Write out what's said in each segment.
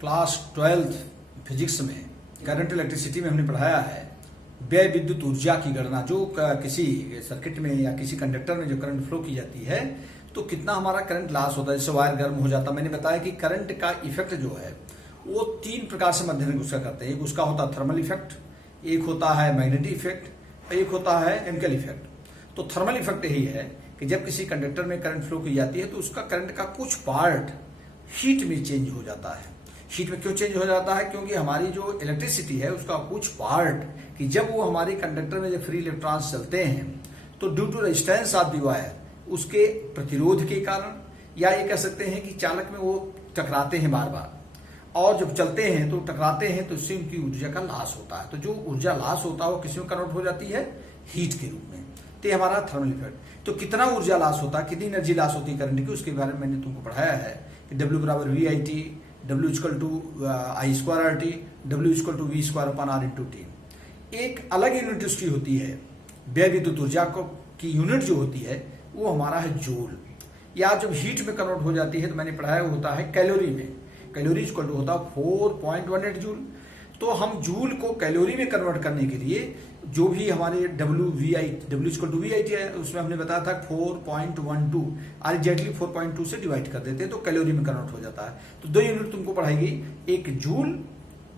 Class 12th physics में current electricity में हमने पढ़ाया है व्यय विद्युत ऊर्जा की गणना। जो किसी सर्किट में या किसी कंडक्टर में जो करंट फ्लो की जाती है तो कितना हमारा करंट लॉस होता है, जिससे वायर गर्म हो जाता है। मैंने बताया कि करंट का इफेक्ट जो है वो 3 प्रकार से मध्यम उसका करते हैं। एक उसका होता है थर्मल इफेक्ट, एक होता है मैग्नेटिक इफेक्ट, एक होता है केमिकल इफेक्ट। तो थर्मल इफेक्ट यही है कि जब किसी कंडक्टर में करंट फ्लो की जाती है तो उसका करंट का कुछ पार्ट हीट में चेंज हो जाता है। हीट में क्यों चेंज हो जाता है? क्योंकि हमारी जो इलेक्ट्रिसिटी है उसका कुछ पार्ट कि जब वो हमारे कंडक्टर में जब फ्री इलेक्ट्रॉन्स चलते हैं तो due to resistance of the wire, उसके प्रतिरोध के कारण, या ये कह सकते हैं कि चालक में वो टकराते हैं बार बार, और जब चलते हैं तो टकराते हैं तो इससे उनकी ऊर्जा का लॉस होता है। तो जो ऊर्जा लॉस होता है वो किस में कन्वर्ट हो जाती है? हीट के रूप में। तो ये हमारा थर्मल इफेक्ट। तो कितना ऊर्जा लॉस होता है, कितनी एनर्जी लॉस होती है करंट की, उसके बारे में मैंने तुमको पढ़ाया है कि W बराबर VIT, W equal to I square RT, W equal to V square upon R into T। एक अलग यूनिट उसकी होती है व्यय विद्युत ऊर्जा को की यूनिट जो होती है वो हमारा है जूल, या जब हीट में कन्वर्ट हो जाती है तो मैंने पढ़ाया होता है कैलोरी में। कैलोरी इक्वल टू होता है 4.18 जूल। तो हम जूल को कैलोरी में कन्वर्ट करने के लिए जो भी हमारे W इक्वल टू VIT है उसमें हमने बताया था 4.12 एग्जैक्टली 4.2 से डिवाइड कर देते हैं तो कैलोरी में कन्वर्ट हो जाता है। तो 2 यूनिट तुमको पढ़ाई गई, एक जूल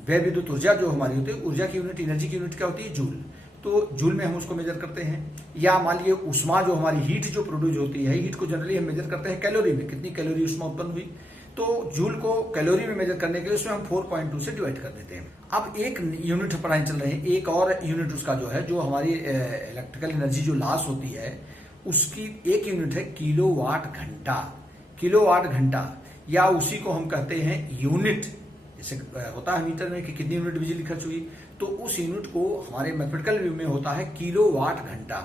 व्यय विद्युत ऊर्जा जो हमारी होती है, ऊर्जा की यूनिट, एनर्जी की यूनिट क्या होती है? जूल। तो जूल में हम उसको मेजर करते हैं। या मान लीजिए उष्मा जो हमारी हीट जो प्रोड्यूस होती है, हीट को जनरली हम मेजर करते हैं कैलोरी में, कितनी कैलोरी उष्मा उत्पन्न हुई। तो जूल को कैलोरी में मेजर करने के लिए उसमें हम 4.2 से डिवाइड कर देते हैं। अब एक यूनिट पढ़ाई चल रहे हैं, एक और यूनिट उसका जो है, जो हमारी इलेक्ट्रिकल एनर्जी जो लॉस होती है उसकी एक यूनिट है किलोवाट घंटा। किलोवाट घंटा, या उसी को हम कहते हैं यूनिट। जैसे होता है मीटर में कि कितनी यूनिट बिजली खर्च हुई, तो उस यूनिट को हमारे मैथमेटिकल व्यू में होता है किलोवाट घंटा।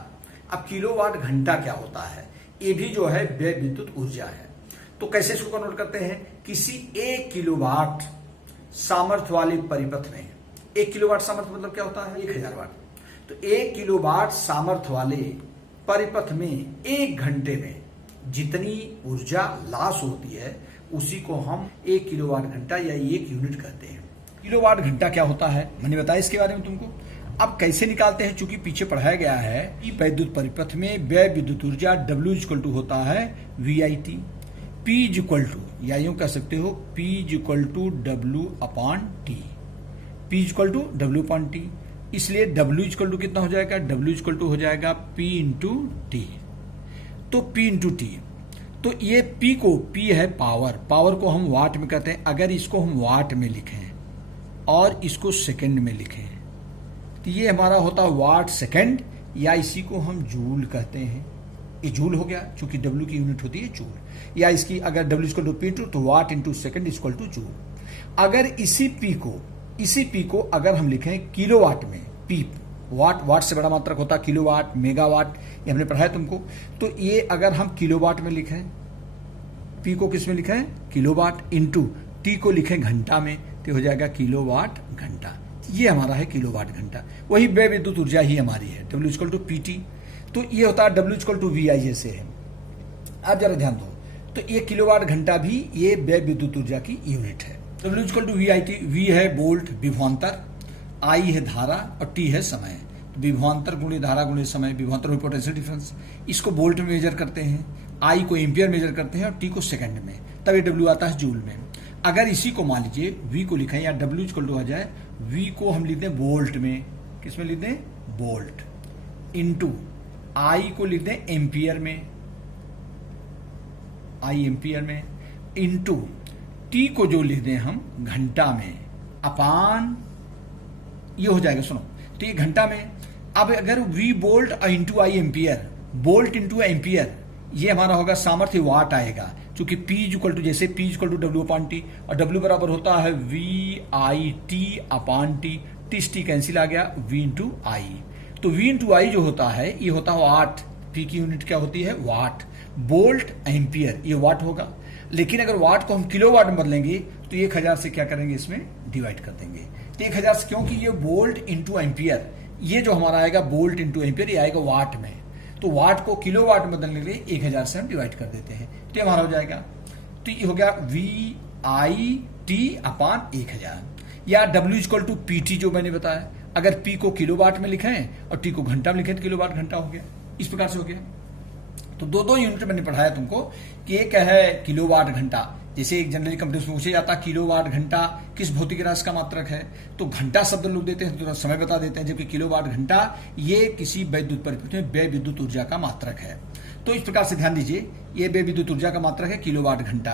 अब किलोवाट घंटा क्या होता है? ये भी जो है व्यय विद्युत ऊर्जा है। तो कैसे इसको कन्वर्ट करते हैं? किसी 1 किलोवाट सामर्थ्य वाले परिपथ में, 1 किलोवाट सामर्थ्य मतलब क्या होता है? 1000 वाट। तो 1 किलोवाट सामर्थ्य वाले परिपथ में 1 घंटे में जितनी ऊर्जा लॉस होती है उसी को हम 1 किलोवाट घंटा या 1 यूनिट कहते हैं। किलोवाट घंटा क्या होता है मैंने बताया इसके बारे में तुमको। अब कैसे निकालते हैं? चूंकि पीछे पढ़ाया गया है कि वैद्युत परिपथ में व्यय विद्युत ऊर्जा W इक्वल टू होता है VIT, P इक्वल टू, या यूं कह सकते हो P equal to W upon T, P equal to W upon T। इसलिए W इक्वल टू कितना हो जाएगा? W इक्वल टू हो जाएगा P इंटू T। तो P इंटू T, तो ये P को, P है पावर, पावर को हम वाट में कहते हैं। अगर इसको हम वाट में लिखें और इसको सेकंड में लिखें तो ये हमारा होता है वाट सेकंड, या इसी को हम जूल कहते हैं। ये जूल हो गया, चूंकि W की यूनिट होती है जूल। या इसकी अगर W इक्वल टू P तो watt into second equal to joule. अगर इसी P को अगर हम लिखें किलोवाट में, P वाट से बड़ा मात्रक होता है किलोवाट, मेगावाट, ये हमने पढ़ा है तुमको। तो ये अगर हम किलोवाट में लिखें, P को किस में लिखें? किलोवाट, इंटू T को लिखें घंटा में, तो हो जाएगा किलोवाट घंटा। ये हमारा है किलोवाट घंटा। वही व्यय विद्युत ऊर्जा ही हमारी है, W इक्वल टू PT। तो ये होता है W इक्वल टू VI जैसे है। अब जरा ध्यान दो, तो ये किलोवाट घंटा भी ये व्यय विद्युत ऊर्जा की यूनिट है। W equal to VIT, V है वोल्ट विभवांतर, I है धारा और T है समय। तो विभवांतर गुणे धारा गुणे समय, विभवांतर में पोटेंशियल डिफरेंस, इसको वोल्ट में मेजर करते हैं, I को एम्पियर मेजर करते हैं और T को सेकंड में, तब ये W आता है जूल में। अगर इसी को मान लीजिए V को लिखें, या W इक्वल टू आ जाए, V को हम लिख दें वोल्ट में, किस में लिख दें? वोल्ट, इंटू I को लिख दें एम्पियर में, I एम्पियर में, इंटू T को जो लिख दें हम घंटा में, अपान, ये हो जाएगा, सुनो, तो ये घंटा में। अब अगर V वोल्ट और into I ampere, volt into ampere, ये हमारा होगा सामर्थ्य वाट आएगा, क्योंकि P इक्वल टू, जैसे P equal to W upon T, और W बराबर होता है VIT upon T, T cancel आ गया, V इंटू I। तो V इंटू I जो होता है ये होता है वाट, P की यूनिट क्या होती है? वाट। वोल्ट एम्पियर, ये वाट होगा। लेकिन अगर वाट को हम किलोवाट में बदलेंगे तो 1000 से क्या करेंगे? इसमें डिवाइड कर देंगे। तो 1000 से, क्योंकि ये वोल्ट इंटू एम्पियर, ये जो हमारा आएगा वोल्ट इंटू एम्पियर, ये आएगा वाट में। तो वाट को किलोवाट में बदलने के लिए 1000 से हम डिवाइड कर देते हैं, तो ये हमारा हो जाएगा। तो ये हो गया VIT T/1000 या W इक्वल टू PT जो मैंने बताया। अगर P को किलोवाट में लिखें और T को घंटा में लिखें तो किलोवाट घंटा हो गया। इस प्रकार से हो गया। तो दो यूनिट मैंने पढ़ाया तुमको कि एक है किलोवाट घंटा, जैसे एक जनरली कंप्यूटर में पूछा जाता है किलोवाट घंटा किस भौतिक राशि का मात्रक है, तो घंटा शब्द लोग देते हैं तो समय बता देते हैं, जबकि किलोवाट घंटा ये किसी वैद्युत परिपथ में व्यय विद्युत ऊर्जा का मात्रक है। तो इस प्रकार से ध्यान दीजिए, ये व्यय विद्युत ऊर्जा का मात्रक है किलोवाट घंटा।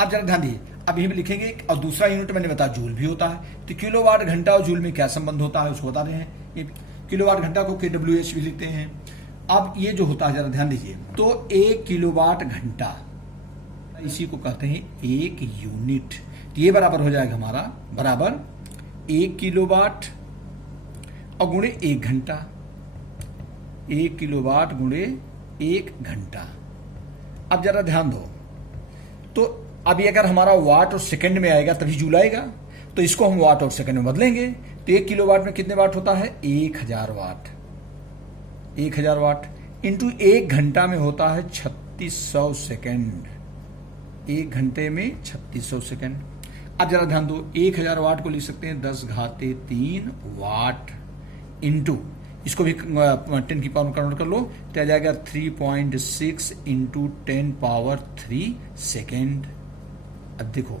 अब जरा ध्यान दीजिए, अब यही भी लिखेंगे और दूसरा यूनिट मैंने बताया जूल भी होता है। तो किलोवाट घंटा और जूल में क्या संबंध होता है उसको बता रहे हैं। ये किलोवाट घंटा को kWh भी लिखते हैं। अब ये जो होता है जरा ध्यान दीजिए, तो 1 किलोवाट घंटा इसी को कहते हैं 1 यूनिट। तो ये बराबर हो जाएगा हमारा बराबर 1 किलोवाट और गुणे 1 घंटा। 1 किलोवाट गुणे 1 घंटा। अब जरा ध्यान दो, तो अभी अगर हमारा वाट और सेकंड में आएगा तभी जूल आएगा, तो इसको हम वाट और सेकंड में बदलेंगे। तो 1 किलोवाट में कितने वाट होता है 1000 वाट। 1000 वाट इंटू 1 घंटा में होता है 3600 सेकंड। 1 घंटे में 3600 सेकंड। अब जरा ध्यान दो, 1000 वाट को लिख सकते हैं 10⁻³ वाट इंटू इसको भी 10 की पावर कन्वर्ट कर लो तो आ जाएगा 3.6 इंटू 10⁻³ सेकेंड। अब देखो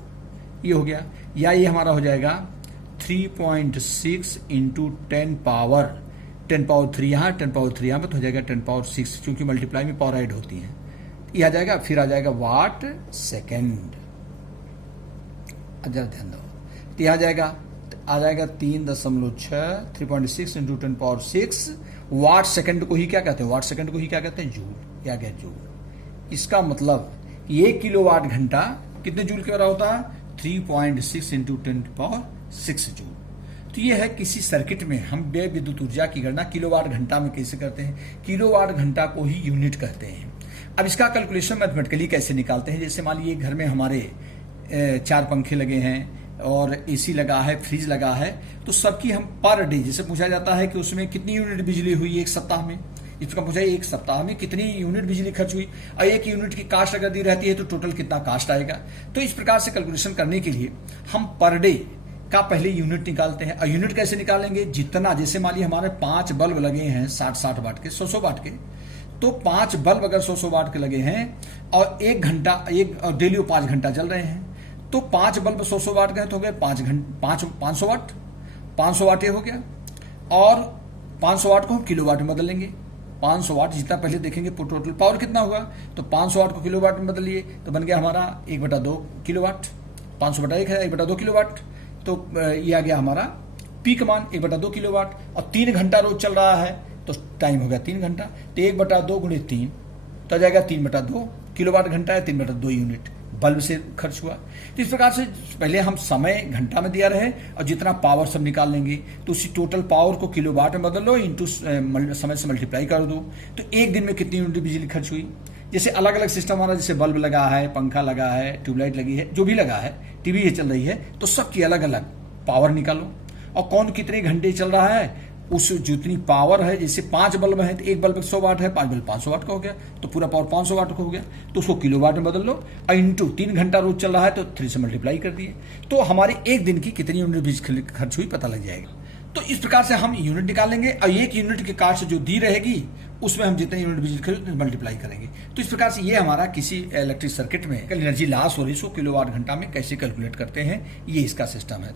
ये हो गया, या ये हमारा हो जाएगा 3.6 इंटू 10⁻³ यहाँ 10⁻³ यहाँ पर तो हो जाएगा 10⁻6, क्योंकि मल्टीप्लाई में पावर ऐड होती है। ये आ जाएगा, फिर आ जाएगा वाट सेकेंड। जरा ध्यान दो, तो यह आ जाएगा 3.6 3.6 इंटू 10⁻6 वाट सेकंड को ही क्या कहते हैं, वाट सेकंड को ही क्या कहते हैं जूल। क्या गया जूल। इसका मतलब 1 किलोवाट घंटा कितने जूल के बराबर होता है 3.6 इंटू 10⁻6 जूल। तो ये है किसी सर्किट में हम व्यय विद्युत ऊर्जा की गणना किलोवाट घंटा में कैसे करते हैं। किलोवाट घंटा को ही यूनिट कहते हैं। अब इसका कैलकुलेशन मैथमेटिकली कैसे निकालते हैं, जैसे मान लीजिए घर में हमारे 4 पंखे लगे हैं और एसी लगा है, फ्रिज लगा है, तो सबकी हम पर डे जैसे पूछा जाता है कि उसमें कितनी यूनिट बिजली हुई एक सप्ताह में, इसका पूछा एक सप्ताह में कितनी यूनिट बिजली खर्च हुई और 1 यूनिट की कास्ट अगर दी रहती है तो टोटल कितना कास्ट आएगा। तो इस प्रकार से कैलकुलेशन करने के लिए हम पर डे का पहले यूनिट निकालते हैं। और यूनिट कैसे निकालेंगे, जितना जैसे मान लीजिए हमारे 5 बल्ब लगे हैं 60 वाट के 100 वाट के, तो 5 बल्ब अगर 100 वाट के लगे हैं और 1 घंटा डेली 5 घंटा चल रहे हैं, तो 5 बल्ब 100 वाट के तो हो गए 500 वाट। 500 वाट ये हो गया, और 500 वाट को हम किलोवाट में बदल लेंगे। 500 वाट जितना पहले देखेंगे टोटल पावर कितना होगा, तो 500 वाट को किलोवाट में बदलिए तो बन गया हमारा 1/2 किलोवाट। 500/1 है 1/2 किलोवाट। तो ये आ गया हमारा पी का मान 1/2 किलोवाट, और 3 घंटा रोज चल रहा है तो टाइम हो गया 3 घंटा। तो 1/2 गुणे 3 तो आ जाएगा 3/2 किलोवाट घंटा है, 3/2 यूनिट बल्ब से खर्च हुआ। तो इस प्रकार से पहले हम समय घंटा में दिया रहे और जितना पावर सब निकाल लेंगे, तो उसी टोटल पावर को किलोवाट में बदल लो, इंटू समय से मल्टीप्लाई कर दो, तो 1 दिन में कितनी यूनिट बिजली खर्च हुई। जैसे अलग अलग सिस्टम हमारा, जैसे बल्ब लगा है, पंखा लगा है, ट्यूबलाइट लगी है, जो भी लगा है, टीवी चल रही है, तो सबकी अलग अलग पावर निकालो और कौन कितने घंटे चल रहा है उस जितनी पावर है। जैसे 5 बल्ब है तो 1 बल्ब 100 वाट है, 5 बल्ब 500 वाट का हो गया, तो पूरा पावर 500 वाट का हो गया, तो उसको किलोवाट में बदल लो और इंटू 3 घंटा रोज चल रहा है तो 3 से मल्टीप्लाई कर दिए, तो हमारे 1 दिन की कितनी यूनिट बिजली खर्च हुई पता लग जाएगा। तो इस प्रकार से हम यूनिट निकालेंगे और 1 यूनिट के कास्ट जो दी रहेगी उसमें हम जितने यूनिट बिजली खर्च मल्टीप्लाई करेंगे। तो इस प्रकार से ये हमारा किसी इलेक्ट्रिक सर्किट में एनर्जी लॉस हो रही है किलोवाट घंटा में कैसे कैलकुलेट करते हैं, ये इसका सिस्टम है।